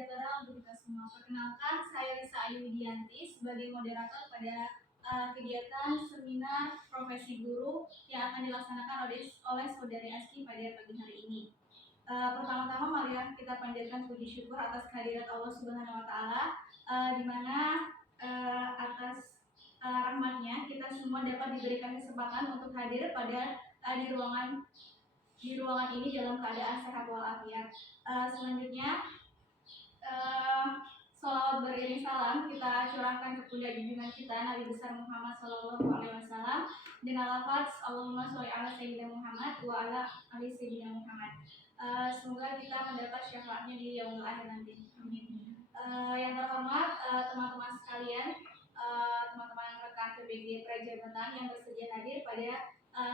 sejahtera untuk kita semua. Perkenalkan, saya Risa Ayu Widianti sebagai moderator pada kegiatan seminar profesi guru yang akan dilaksanakan oleh Saudari Aski pada pagi hari ini. Pertama-tama mari kita panjatkan puji syukur atas kehadirat Allah Subhanahu wa taala, di mana atas rahmatnya kita semua dapat diberikan kesempatan untuk hadir pada di ruangan ini dalam keadaan sehat walafiat. Selanjutnya sholawat beriring salam kita curahkan ke pundak junjungan kita Nabi besar Muhammad Sallallahu Alaihi Wasallam dengan lafaz Allahumma sholli ala sayyidina Muhammad wa ala ali sayyidina Muhammad. Semoga kita mendapat syafaatnya di yaumul akhir nanti. Amin. Yang terhormat teman-teman sekalian, teman-teman rekan PBG Prajabatan yang bersedia hadir pada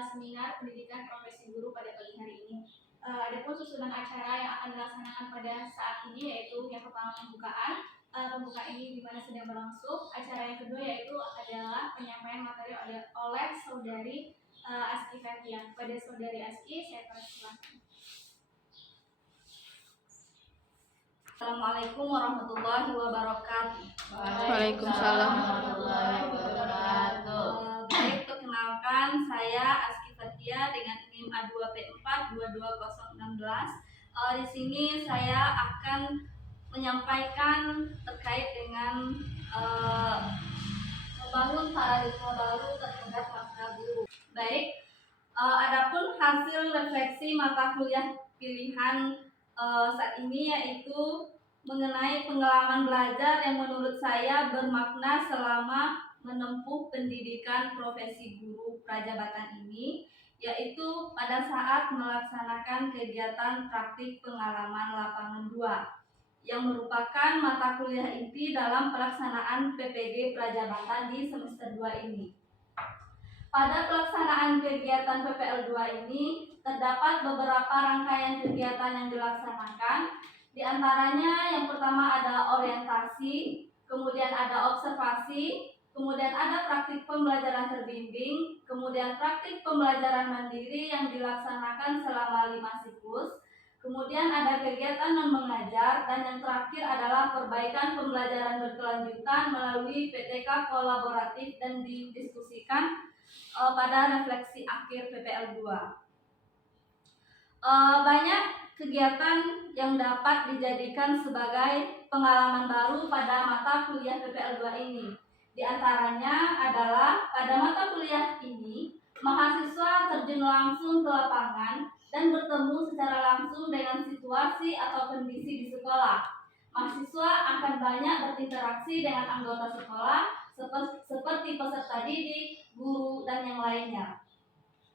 seminar pendidikan profesi guru pada pagi hari ini. Adapun susunan acara yang akan dilaksanakan pada saat ini yaitu yang pertama pembukaan. Pembukaan ini dimana sedang berlangsung. Acara yang kedua yaitu adalah penyampaian materi oleh Saudari Aski Fathia. Pada Saudari Aski saya persilakan. Assalamualaikum warahmatullahi wabarakatuh. Waalaikumsalam warahmatullahi wabarakatuh. Baik, perkenalkan saya Aski Fathia dengan NIM A2P4 22016. Di sini saya akan menyampaikan terkait dengan membangun paradigma baru terhadap makna guru. Baik, adapun hasil refleksi mata kuliah pilihan saat ini yaitu mengenai pengalaman belajar yang menurut saya bermakna selama menempuh pendidikan profesi guru prajabatan ini, yaitu pada saat melaksanakan kegiatan praktik pengalaman lapangan 2 yang merupakan mata kuliah inti dalam pelaksanaan PPG prajabatan di semester 2 ini. Pada pelaksanaan kegiatan PPL 2 ini terdapat beberapa rangkaian kegiatan yang dilaksanakan. Di antaranya yang pertama ada orientasi, kemudian ada observasi, kemudian ada praktik pembelajaran terbimbing, kemudian praktik pembelajaran mandiri yang dilaksanakan selama 5 siklus, kemudian ada kegiatan non mengajar, dan yang terakhir adalah perbaikan pembelajaran berkelanjutan melalui PTK kolaboratif dan didiskusikan pada refleksi akhir PPL 2. Banyak kegiatan yang dapat dijadikan sebagai pengalaman baru pada mata kuliah PPL 2 ini. Di antaranya adalah pada mata kuliah ini, mahasiswa terjun langsung ke lapangan dan bertemu secara langsung dengan situasi atau kondisi di sekolah. Mahasiswa akan banyak berinteraksi dengan anggota sekolah seperti peserta didik, guru, dan yang lainnya.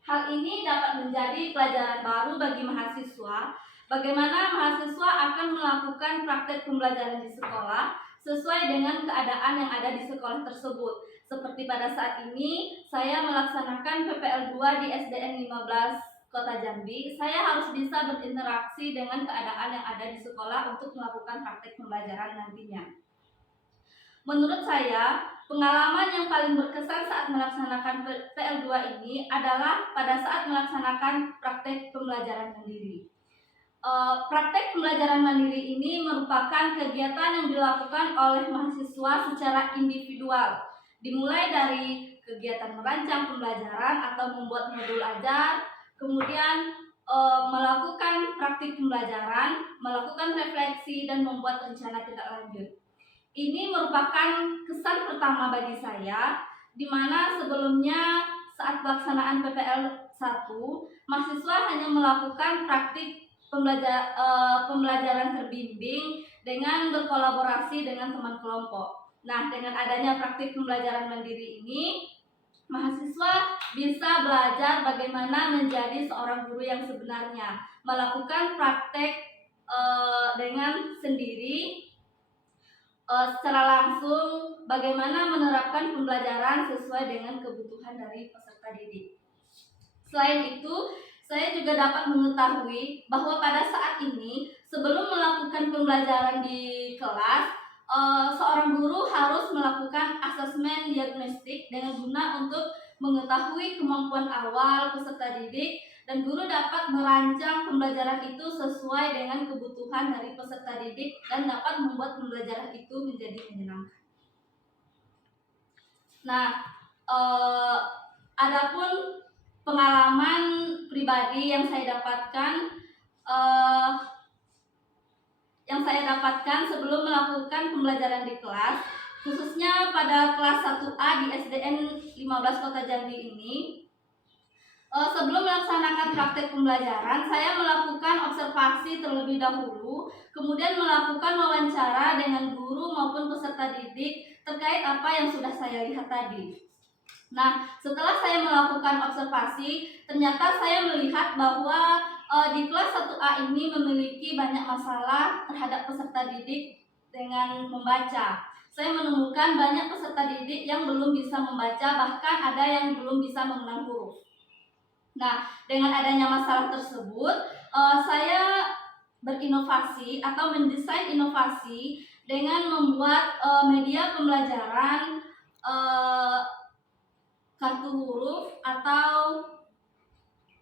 Hal ini dapat menjadi pelajaran baru bagi mahasiswa, bagaimana mahasiswa akan melakukan praktek pembelajaran di sekolah sesuai dengan keadaan yang ada di sekolah tersebut. Seperti pada saat ini, saya melaksanakan PPL 2 di SDN 15 Kota Jambi. Saya harus bisa berinteraksi dengan keadaan yang ada di sekolah untuk melakukan praktek pembelajaran nantinya. Menurut saya, pengalaman yang paling berkesan saat melaksanakan PL2 ini adalah pada saat melaksanakan praktek pembelajaran mandiri. Praktek pembelajaran mandiri ini merupakan kegiatan yang dilakukan oleh mahasiswa secara individual, dimulai dari kegiatan merancang pembelajaran atau membuat modul ajar, kemudian melakukan praktik pembelajaran, melakukan refleksi, dan membuat rencana tindak lanjut. Ini merupakan kesan pertama bagi saya, di mana sebelumnya saat pelaksanaan PPL 1, mahasiswa hanya melakukan praktik pembelajaran terbimbing dengan berkolaborasi dengan teman kelompok. Nah, dengan adanya praktik pembelajaran mandiri ini, mahasiswa bisa belajar bagaimana menjadi seorang guru yang sebenarnya, melakukan praktek dengan sendiri, secara langsung bagaimana menerapkan pembelajaran sesuai dengan kebutuhan dari peserta didik. Selain itu, saya juga dapat mengetahui bahwa pada saat ini sebelum melakukan pembelajaran di kelas, seorang guru harus melakukan asesmen diagnostik dengan guna untuk mengetahui kemampuan awal peserta didik dan guru dapat merancang pembelajaran itu sesuai dengan kebutuhan dari peserta didik dan dapat membuat pembelajaran itu menjadi menyenangkan. Nah, adapun pengalaman pribadi yang saya dapatkan sebelum melakukan pembelajaran di kelas, khususnya pada kelas 1A di SDN 15 Kota Jambi ini. Sebelum melaksanakan praktek pembelajaran, saya melakukan observasi terlebih dahulu, kemudian melakukan wawancara dengan guru maupun peserta didik terkait apa yang sudah saya lihat tadi. Nah, setelah saya melakukan observasi, ternyata saya melihat bahwa di kelas 1A ini memiliki banyak masalah terhadap peserta didik dengan membaca. Saya menemukan banyak peserta didik yang belum bisa membaca, bahkan ada yang belum bisa mengenal huruf. Nah, dengan adanya masalah tersebut, saya berinovasi atau mendesain inovasi dengan membuat media pembelajaran kartu huruf atau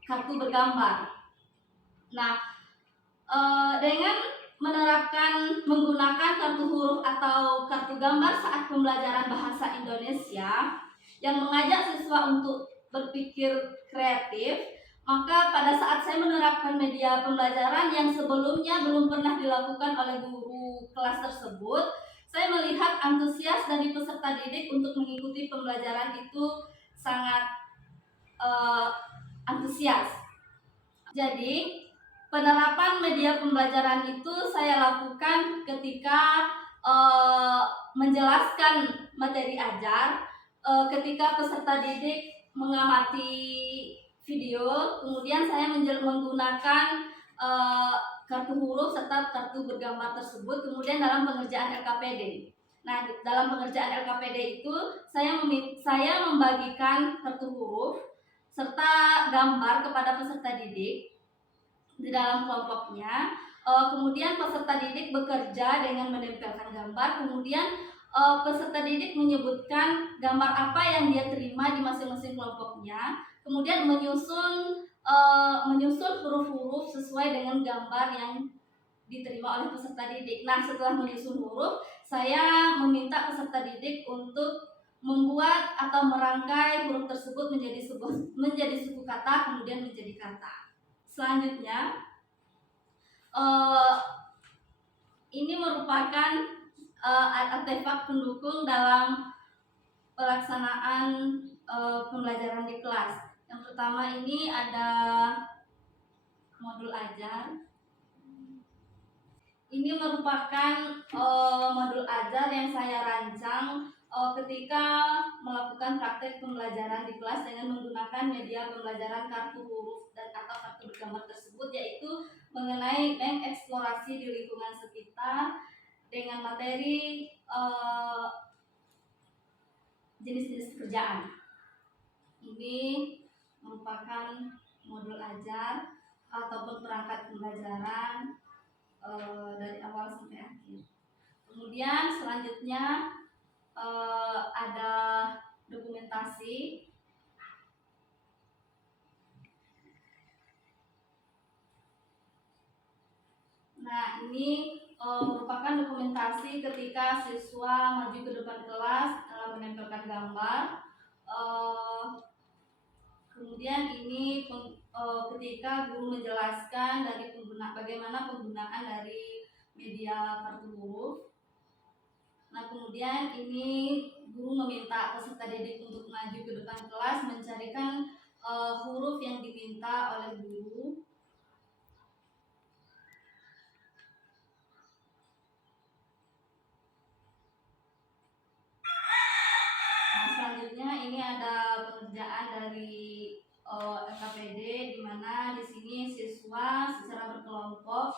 kartu bergambar. Nah, dengan menggunakan kartu huruf atau kartu gambar saat pembelajaran bahasa Indonesia yang mengajak siswa untuk berpikir kreatif, maka pada saat saya menerapkan media pembelajaran yang sebelumnya belum pernah dilakukan oleh guru kelas tersebut, saya melihat antusias dari peserta didik untuk mengikuti pembelajaran itu sangat antusias. Jadi, penerapan media pembelajaran itu saya lakukan ketika menjelaskan materi ajar, ketika peserta didik mengamati video, kemudian saya menggunakan kartu huruf serta kartu bergambar tersebut, kemudian dalam pengerjaan LKPD. Nah, dalam pengerjaan LKPD itu saya membagikan kartu huruf serta gambar kepada peserta didik di dalam kelompoknya. Kemudian peserta didik bekerja dengan menempelkan gambar, kemudian peserta didik menyebutkan gambar apa yang dia terima di masing-masing kelompoknya, kemudian menyusun huruf-huruf sesuai dengan gambar yang diterima oleh peserta didik. Nah, setelah menyusun huruf, saya meminta peserta didik untuk membuat atau merangkai huruf tersebut menjadi suku kata, kemudian menjadi kata. Selanjutnya, ini merupakan artefak pendukung dalam pelaksanaan pembelajaran di kelas. Yang pertama ini ada modul ajar. Ini merupakan modul ajar yang saya rancang ketika melakukan praktek pembelajaran di kelas dengan menggunakan media pembelajaran kartu huruf dan atau kartu bergambar tersebut, yaitu mengenai mengeksplorasi di lingkungan sekitar dengan materi jenis-jenis pekerjaan. Ini merupakan modul ajar ataupun perangkat pembelajaran dari awal sampai akhir. Kemudian selanjutnya ada dokumentasi. Nah, ini merupakan dokumentasi ketika siswa maju ke depan kelas menempelkan gambar. Kemudian ini ketika guru menjelaskan dari bagaimana penggunaan dari media kartu huruf. Nah, kemudian ini guru meminta peserta didik untuk maju ke depan kelas mencarikan huruf yang diminta oleh guru. Nah, selanjutnya ini ada pengerjaan dari LKPD, di mana di sini siswa secara berkelompok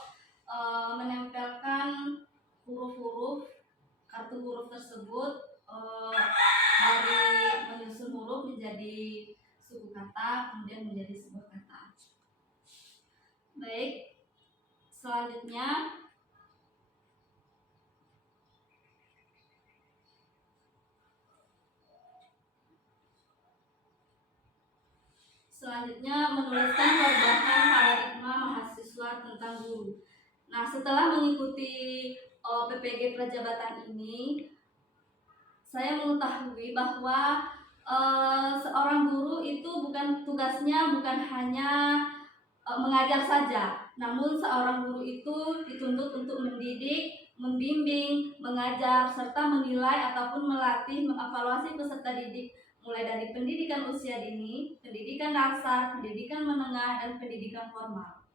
menempelkan huruf-huruf kartu huruf tersebut dari menyusun huruf menjadi suku kata, kemudian menjadi sebuah kata. Baik, selanjutnya selanjutnya menuliskan perubahan paradigma mahasiswa tentang guru. Nah, setelah mengikuti PPG Prajabatan ini, saya mengetahui bahwa seorang guru itu tugasnya bukan hanya mengajar saja, namun seorang guru itu dituntut untuk mendidik, membimbing, mengajar, serta menilai ataupun melatih, mengevaluasi peserta didik mulai dari pendidikan usia dini, pendidikan dasar, pendidikan menengah, dan pendidikan formal.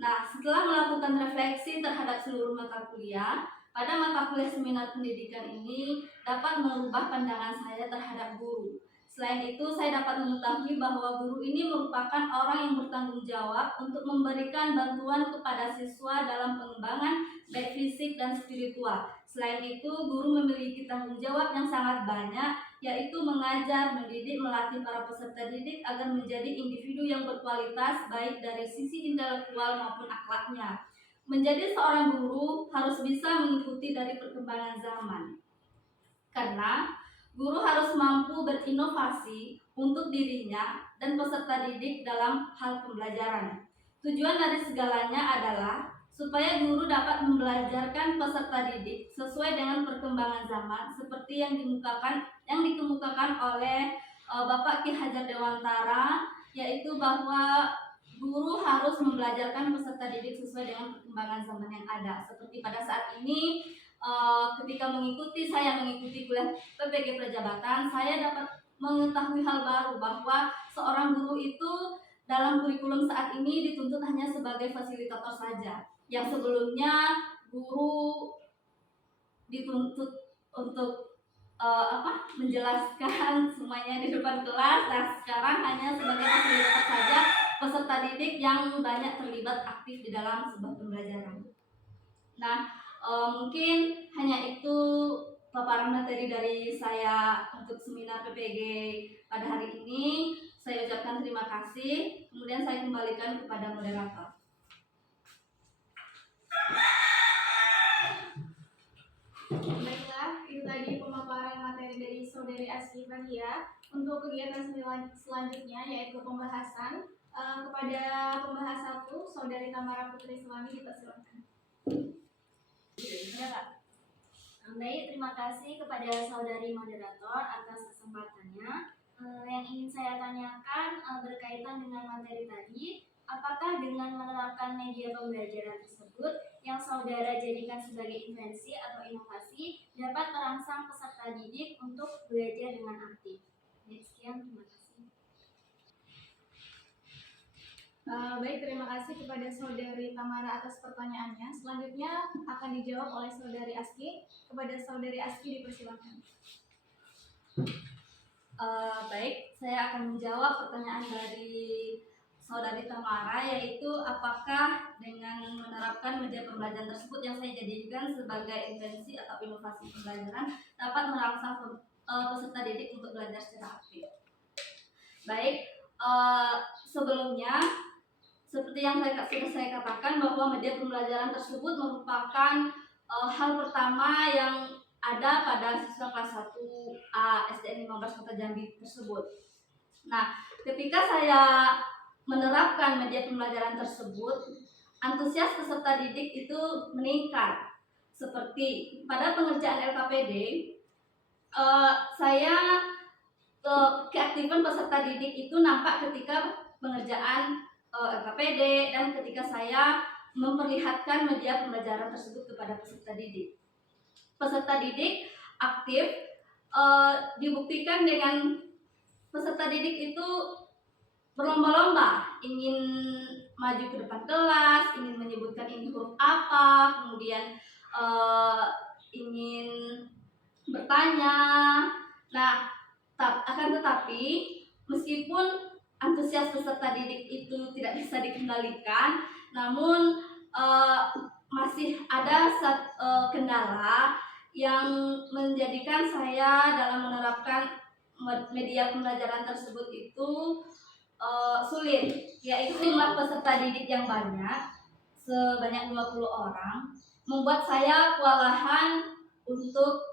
Nah, setelah melakukan refleksi terhadap seluruh mata kuliah, pada mata kuliah seminar pendidikan ini dapat merubah pandangan saya terhadap guru. Selain itu, saya dapat mengetahui bahwa guru ini merupakan orang yang bertanggung jawab untuk memberikan bantuan kepada siswa dalam pengembangan baik fisik dan spiritual. Selain itu, guru memiliki tanggung jawab yang sangat banyak, yaitu mengajar, mendidik, melatih para peserta didik agar menjadi individu yang berkualitas baik dari sisi intelektual maupun akhlaknya. Menjadi seorang guru harus bisa mengikuti dari perkembangan zaman, karena guru harus mampu berinovasi untuk dirinya dan peserta didik dalam hal pembelajaran. Tujuan dari segalanya adalah supaya guru dapat membelajarkan peserta didik sesuai dengan perkembangan zaman seperti yang dikemukakan oleh Bapak Ki Hajar Dewantara, yaitu bahwa guru harus membelajarkan peserta didik sesuai dengan perkembangan zaman yang ada. Seperti pada saat ini, ketika saya mengikuti kuliah PPG Prajabatan, saya dapat mengetahui hal baru bahwa seorang guru itu dalam kurikulum saat ini dituntut hanya sebagai fasilitator saja. Yang sebelumnya guru dituntut untuk menjelaskan semuanya di depan kelas, dan sekarang hanya sebagai fasilitator saja peserta didik yang banyak terlibat aktif di dalam sebuah pembelajaran. Nah, mungkin hanya itu paparan materi dari saya untuk seminar PPG pada hari ini. Saya ucapkan terima kasih. Kemudian saya kembalikan kepada moderator. Baiklah, itu tadi pemaparan materi dari Saudari Aski Fania. Untuk kegiatan selanjutnya yaitu pembahasan. Kepada pembahas 1, Saudari Tamara Putri Selami dipersilakan. Ya, Kak. Baik, terima kasih kepada saudari moderator atas kesempatannya. Yang ingin saya tanyakan berkaitan dengan materi tadi, apakah dengan menerapkan media pembelajaran tersebut yang saudara jadikan sebagai invensi atau inovasi dapat merangsang peserta didik untuk belajar dengan aktif? Sekian, terima kasih. Baik, terima kasih kepada Saudari Tamara atas pertanyaannya. Selanjutnya akan dijawab oleh Saudari Aski. Kepada Saudari Aski dipersilakan. Baik, saya akan menjawab pertanyaan dari Saudari Tamara, yaitu apakah dengan menerapkan media pembelajaran tersebut yang saya jadikan sebagai invensi atau inovasi pembelajaran dapat merangsang peserta didik untuk belajar secara aktif. Baik, sebelumnya seperti yang sudah saya katakan bahwa media pembelajaran tersebut merupakan hal pertama yang ada pada siswa kelas 1A SDN 15 Kota Jambi tersebut. Nah, ketika saya menerapkan media pembelajaran tersebut, antusias peserta didik itu meningkat. Seperti pada pengerjaan LKPD, keaktifan peserta didik itu nampak ketika pengerjaan LKPD dan ketika saya memperlihatkan media pembelajaran tersebut kepada peserta didik. Peserta didik aktif dibuktikan dengan peserta didik itu berlomba-lomba ingin maju ke depan kelas, ingin menyebutkan ini huruf apa, kemudian ingin bertanya. Nah, akan tetapi meskipun antusias peserta didik itu tidak bisa dikendalikan, namun masih ada kendala yang menjadikan saya dalam menerapkan media pembelajaran tersebut itu sulit, yaitu jumlah peserta didik yang banyak, sebanyak 20 orang, membuat saya kewalahan untuk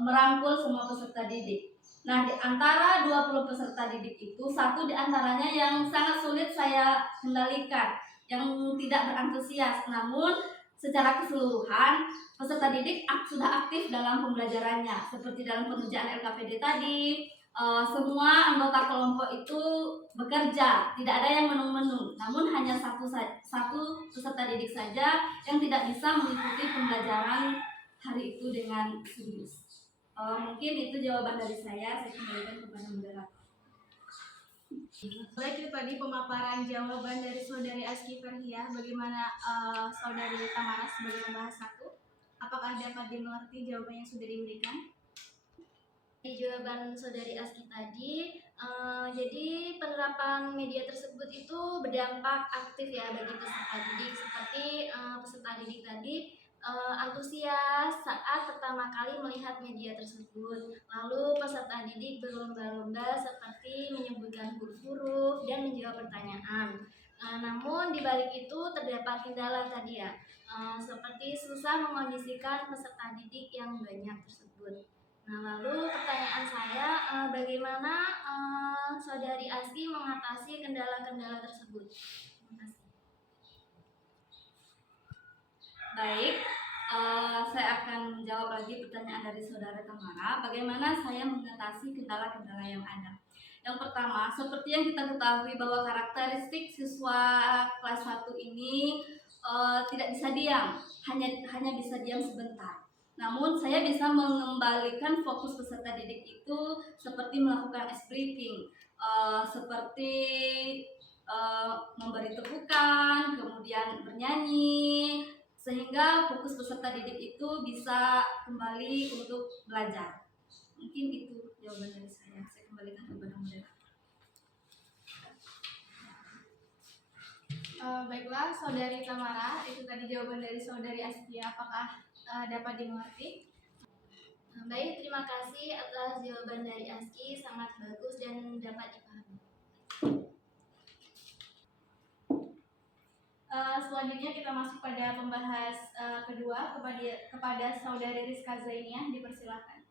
merangkul semua peserta didik. Nah, di antara 20 peserta didik itu, satu di antaranya yang sangat sulit saya kendalikan, yang tidak berantusias. Namun, secara keseluruhan, peserta didik sudah aktif dalam pembelajarannya, seperti dalam pengerjaan LKPD tadi. Semua anggota kelompok itu bekerja, tidak ada yang menung-menung. Namun hanya satu peserta didik saja yang tidak bisa mengikuti pembelajaran hari itu dengan serius. Mungkin itu jawaban dari saya kembalikan kepada moderator. Baik, itu tadi pemaparan jawaban dari Saudari Aski Farhiah. Bagaimana Saudari Tamara sebagai pembahas satu? Apakah dapat dimengerti jawaban yang sudah diberikan? Di jawaban Saudari Aski tadi, jadi penerapan media tersebut itu berdampak aktif ya bagi peserta didik, seperti peserta didik tadi antusias saat pertama kali melihat media tersebut. Lalu peserta didik berlomba-lomba seperti menyebutkan huruf-huruf dan menjawab pertanyaan. Namun di balik itu terdapat kendala tadi ya, seperti susah mengondisikan peserta didik yang banyak tersebut. Nah, lalu pertanyaan saya, bagaimana Saudari Aski mengatasi kendala-kendala tersebut? Terima kasih. Baik, saya akan menjawab lagi pertanyaan dari Saudara Tamara. Bagaimana saya mengatasi kendala-kendala yang ada? Yang pertama, seperti yang kita ketahui bahwa karakteristik siswa kelas 1 ini tidak bisa diam, hanya bisa diam sebentar. Namun saya bisa mengembalikan fokus peserta didik itu seperti melakukan ice breaking, seperti memberi tepukan, kemudian bernyanyi, sehingga fokus peserta didik itu bisa kembali untuk belajar. Mungkin itu jawaban dari saya. Saya kembalikan kepada moderator. Baiklah, Saudari Tamara, itu tadi jawaban dari Saudari Askia. Apakah dapat dimengerti? Baik, terima kasih atas jawaban dari Aski, sangat bagus dan dapat dipahami. Selanjutnya kita masuk pada pembahas kedua kepada Saudari Rizka Zainiah, dipersilakan.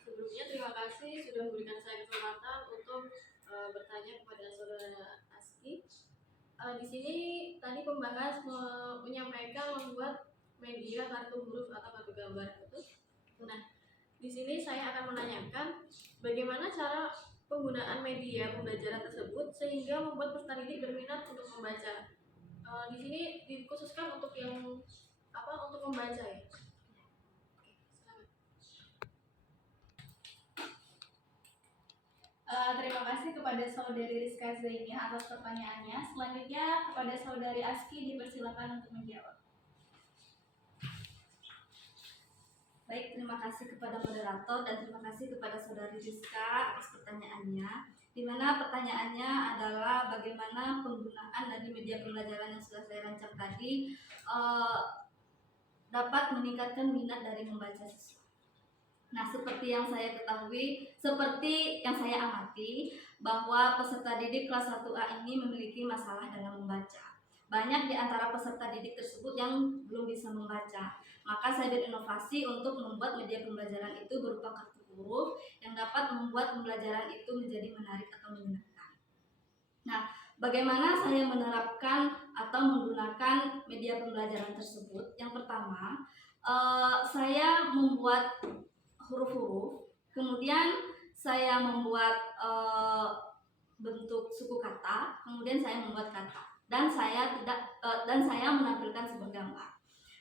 Sebelumnya terima kasih sudah memberikan saya kesempatan untuk bertanya kepada Saudara Aski. Di sini tadi pembahas menyampaikan membuat media kartu huruf atau kartu gambar itu. Nah, di sini saya akan menanyakan bagaimana cara penggunaan media pembelajaran tersebut sehingga membuat peserta didik berminat untuk membaca. Di sini dikhususkan untuk yang untuk membaca ya. Terima kasih kepada Saudari Rizka Zainiah atas pertanyaannya. Selanjutnya kepada Saudari Aski, dipersilakan untuk menjawab. Baik, terima kasih kepada moderator dan terima kasih kepada Saudari Rizka atas pertanyaannya. Di mana pertanyaannya adalah bagaimana penggunaan dari media pembelajaran yang sudah saya rancang tadi dapat meningkatkan minat dari membaca siswa. Nah, seperti yang saya ketahui, seperti yang saya amati, bahwa peserta didik kelas 1A ini memiliki masalah dalam membaca. Banyak di antara peserta didik tersebut yang belum bisa membaca. Maka saya berinovasi untuk membuat media pembelajaran itu berupa kartu huruf yang dapat membuat pembelajaran itu menjadi menarik atau menyenangkan. Nah, bagaimana saya menerapkan atau menggunakan media pembelajaran tersebut? Yang pertama, saya membuat huruf-huruf, kemudian saya membuat bentuk suku kata, kemudian saya membuat kata, dan saya menampilkan sebuah gambar.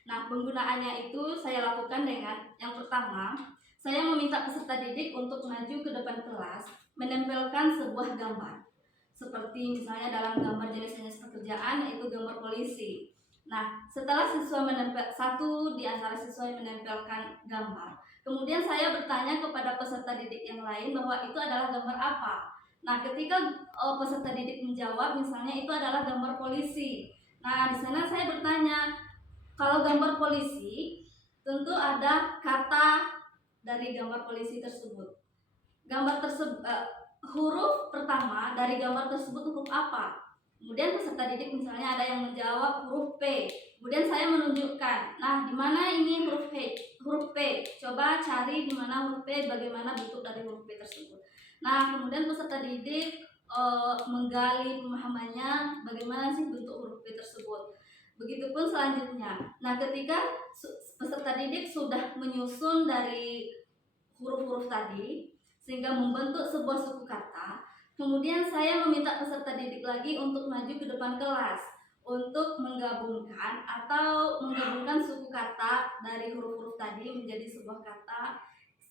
Nah, penggunaannya itu saya lakukan dengan yang pertama, saya meminta peserta didik untuk maju ke depan kelas, menempelkan sebuah gambar. Seperti misalnya dalam gambar jenis-jenis pekerjaan yaitu gambar polisi. Nah, setelah satu di antara siswa yang menempelkan gambar, kemudian saya bertanya kepada peserta didik yang lain bahwa itu adalah gambar apa. Nah, ketika peserta didik menjawab misalnya itu adalah gambar polisi. Nah, di sana saya bertanya, kalau gambar polisi tentu ada kata dari gambar polisi tersebut. Huruf pertama dari gambar tersebut huruf apa? Kemudian peserta didik misalnya ada yang menjawab huruf P. Kemudian saya menunjukkan, nah di mana ini huruf P? Huruf P. Coba cari di mana huruf P, bagaimana bentuk dari huruf P tersebut. Nah, kemudian peserta didik menggali pemahamannya bagaimana sih bentuk huruf P tersebut. Begitupun selanjutnya. Nah, ketika peserta didik sudah menyusun dari huruf-huruf tadi sehingga membentuk sebuah suku kata, kemudian saya meminta peserta didik lagi untuk maju ke depan kelas untuk menggabungkan suku kata dari huruf-huruf tadi menjadi sebuah kata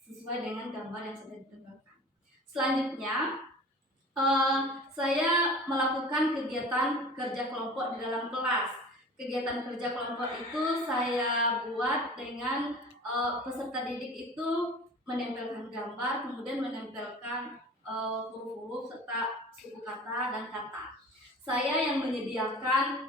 sesuai dengan gambar yang sudah ditempelkan. Selanjutnya, saya melakukan kegiatan kerja kelompok di dalam kelas. Kegiatan kerja kelompok itu saya buat dengan peserta didik itu menempelkan gambar, kemudian menempelkan huruf-huruf serta suku kata dan kata. Saya yang menyediakan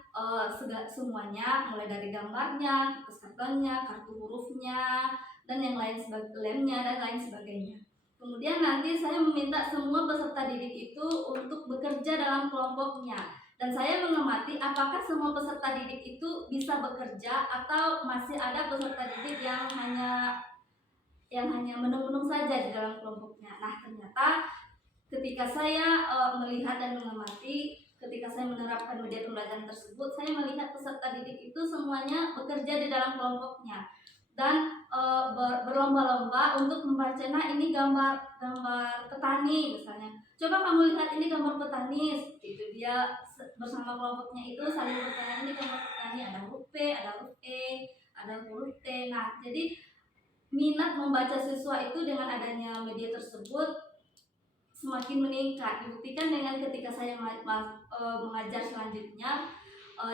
semuanya, mulai dari gambarnya, kertas kartonnya, kartu hurufnya, dan yang lain lemnya dan lain sebagainya. Kemudian nanti saya meminta semua peserta didik itu untuk bekerja dalam kelompoknya, dan saya mengamati apakah semua peserta didik itu bisa bekerja atau masih ada peserta didik yang hanya menung-menung saja di dalam kelompoknya. Nah, ternyata ketika saya melihat dan mengamati, ketika saya menerapkan media pembelajaran tersebut, saya melihat peserta didik itu semuanya bekerja di dalam kelompoknya dan berlomba-lomba untuk membaca. Nah, ini gambar petani misalnya. Coba kamu lihat ini gambar petani. Itu dia bersama kelompoknya itu saling bertanya, ini gambar petani, ada huruf P, ada huruf E, ada huruf T. Nah, jadi minat membaca siswa itu dengan adanya media tersebut semakin meningkat. Dibuktikan dengan ketika saya mengajar selanjutnya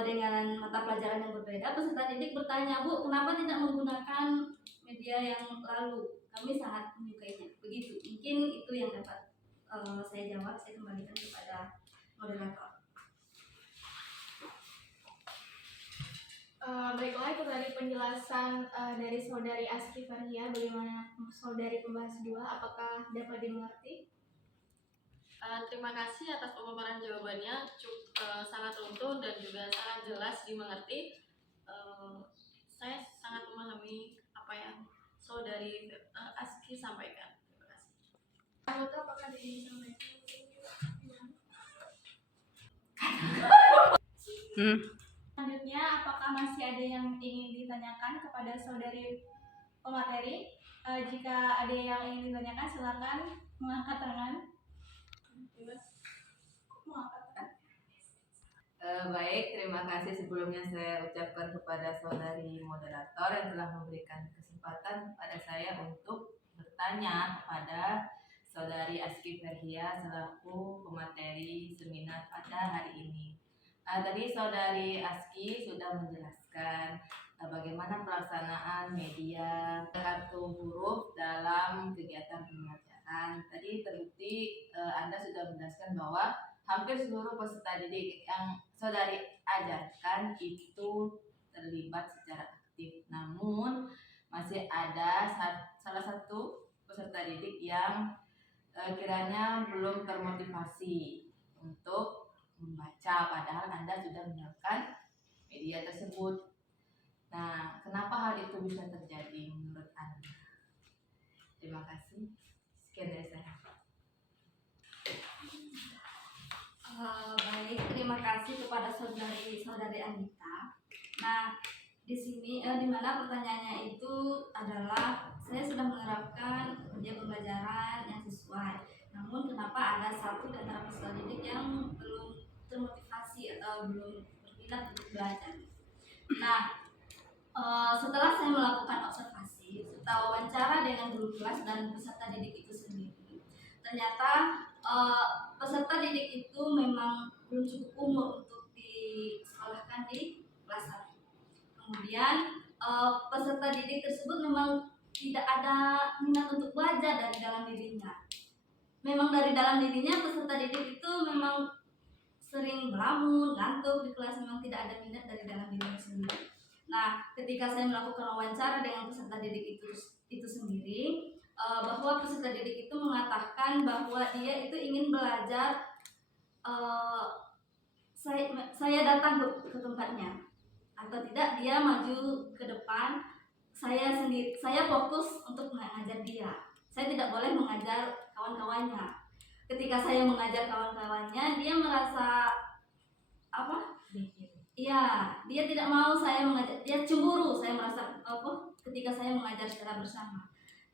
dengan mata pelajaran yang berbeda, peserta didik bertanya, "Bu, kenapa tidak menggunakan media yang lalu? Kami sangat menyukainya." Begitu. Mungkin itu yang dapat saya jawab. Saya kembalikan kepada moderator. Baiklah, itu tadi penjelasan dari Saudari Aski Farhia. Bagaimana Saudari pembahas 2? Apakah dapat dimengerti? Terima kasih atas pemaparan jawabannya, sangat utuh dan juga sangat jelas dimengerti. Saya sangat memahami apa yang Saudari Aski sampaikan. Terima kasih. Anggota, apakah ada yang disampaikan? Selanjutnya, apakah masih ada yang ingin ditanyakan kepada Saudari pemateri? Jika ada yang ingin ditanyakan, silakan mengangkat tangan. Baik, terima kasih sebelumnya saya ucapkan kepada saudari moderator yang telah memberikan kesempatan pada saya untuk bertanya kepada saudari Aski Farhia selaku pemateri seminar pada hari ini. Tadi saudari Aski sudah menjelaskan bagaimana pelaksanaan media kartu huruf dalam kegiatan pembelajaran. Tadi terbukti Anda sudah menjelaskan bahwa hampir seluruh peserta didik yang saudari ajarkan itu terlibat secara aktif. Namun masih ada salah satu peserta didik yang kiranya belum termotivasi untuk membaca, padahal Anda sudah menyiapkan media tersebut. Nah, kenapa hal itu bisa terjadi menurut Anda? Terima kasih. Sekian dari saya. Baik, terima kasih kepada saudari Anita. Nah, di sini di mana pertanyaannya itu adalah saya sudah menerapkan media pembelajaran yang sesuai. Namun kenapa ada satu di antara peserta didik yang belum termotivasi atau belum berminat untuk belajar? Nah, setelah saya melakukan observasi serta wawancara dengan guru kelas dan peserta didik itu sendiri, ternyata peserta didik itu memang belum cukup umur untuk disekolahkan di kelas 1. Kemudian peserta didik tersebut memang tidak ada minat untuk belajar dari dalam dirinya. Memang dari dalam dirinya peserta didik itu memang sering melamun, ngantuk di kelas, memang tidak ada minat dari dalam dirinya sendiri. Nah, ketika saya melakukan wawancara dengan peserta didik itu sendiri, bahwa peserta didik itu mengatakan bahwa dia itu ingin belajar. Saya datang ke tempatnya atau tidak dia maju ke depan, saya fokus untuk mengajar dia. Saya tidak boleh mengajar kawan-kawannya. Ketika saya mengajar kawan-kawannya, dia merasa apa? Iya, dia tidak mau saya mengajar, dia cemburu. Saya merasa ketika saya mengajar secara bersama.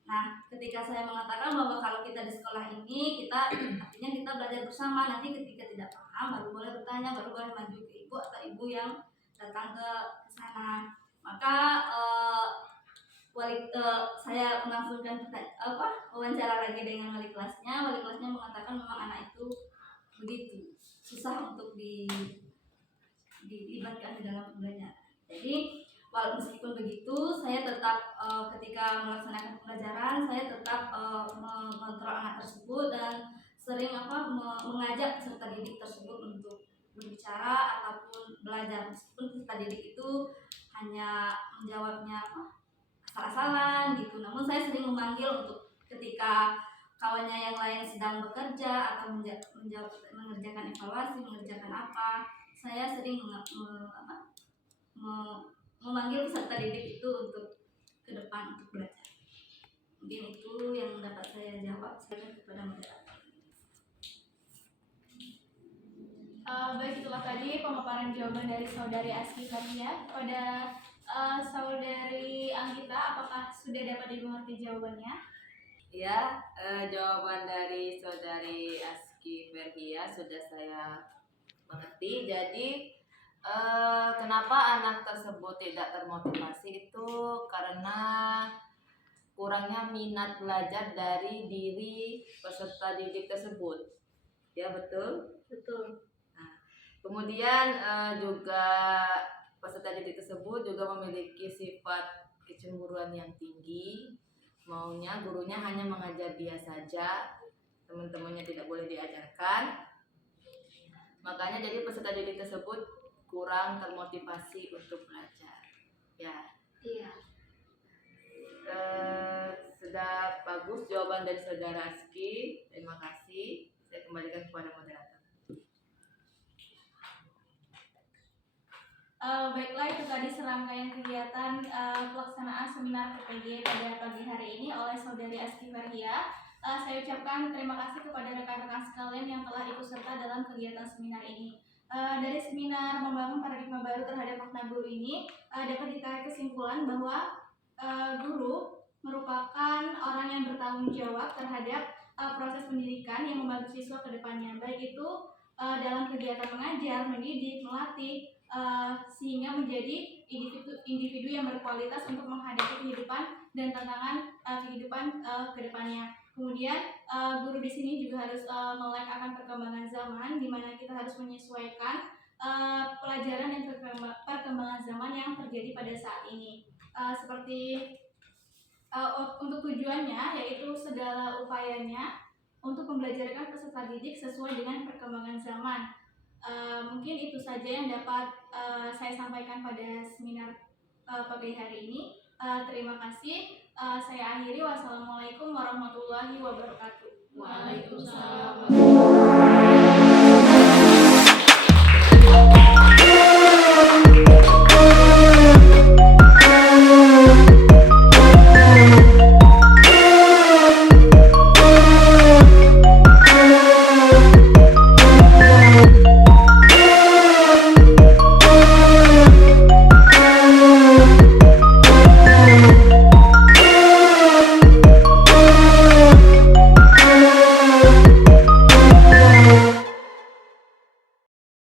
Nah, ketika saya mengatakan bahwa kalau kita di sekolah ini, kita artinya kita belajar bersama. Nanti ketika tidak paham, baru boleh bertanya, baru boleh maju ke ibu atau ibu yang datang ke sana. Maka saya melangsungkan wawancara lagi dengan wali kelasnya. Wali kelasnya mengatakan memang anak itu begitu susah untuk dilibatkan di dalam pembelajaran. Jadi meskipun begitu, saya tetap ketika melaksanakan pembelajaran, saya tetap mengontrol anak tersebut dan sering mengajak peserta didik tersebut untuk berbicara ataupun belajar. Meskipun peserta didik itu hanya menjawabnya asal-asalan gitu, namun saya sering memanggil untuk ketika kawannya yang lain sedang bekerja atau mengerjakan evaluasi, mengerjakan apa, saya sering memanggil peserta didik itu untuk ke depan untuk belajar. Mungkin itu yang dapat saya jawab. Saya kepada moderator. Baik, itulah tadi pemaparan jawaban dari saudari Aski Fathia. Kepada saudari Anggita, apakah sudah dapat dimengerti jawabannya? Ya, jawaban dari saudari Aski Fathia sudah saya mengerti. Jadi kenapa anak tersebut tidak termotivasi itu karena kurangnya minat belajar dari diri peserta didik tersebut. Ya, betul? Betul. Kemudian juga peserta didik tersebut juga memiliki sifat kecemburuan yang tinggi. Maunya gurunya hanya mengajar dia saja, teman-temannya tidak boleh diajarkan. Makanya jadi peserta didik tersebut kurang termotivasi untuk belajar. Ya. Iya. Sudah bagus jawaban dari saudara Aski. Terima kasih. Saya kembalikan kepada moderator. Baiklah, itu tadi serangkaian kegiatan pelaksanaan seminar PPG pada pagi hari ini oleh saudari Aski Fathia. Saya ucapkan terima kasih kepada rekan-rekan sekalian yang telah ikut serta dalam kegiatan seminar ini. Dari seminar membangun paradigma baru terhadap makna guru ini dapat ditarik kesimpulan bahwa guru merupakan orang yang bertanggung jawab terhadap proses pendidikan yang membantu siswa ke depannya, baik itu dalam kegiatan mengajar, mendidik, melatih, sehingga menjadi individu yang berkualitas untuk menghadapi kehidupan dan tantangan kehidupan ke depannya. Kemudian guru di sini juga harus melek akan perkembangan zaman, di mana kita harus menyesuaikan pelajaran dan perkembangan zaman yang terjadi pada saat ini. Seperti untuk tujuannya yaitu segala upayanya untuk membelajarkan peserta didik sesuai dengan perkembangan zaman. Mungkin itu saja yang dapat saya sampaikan pada seminar pagi hari ini. Terima kasih. Saya akhiri. Wassalamualaikum warahmatullahi wabarakatuh. Waalaikumsalam.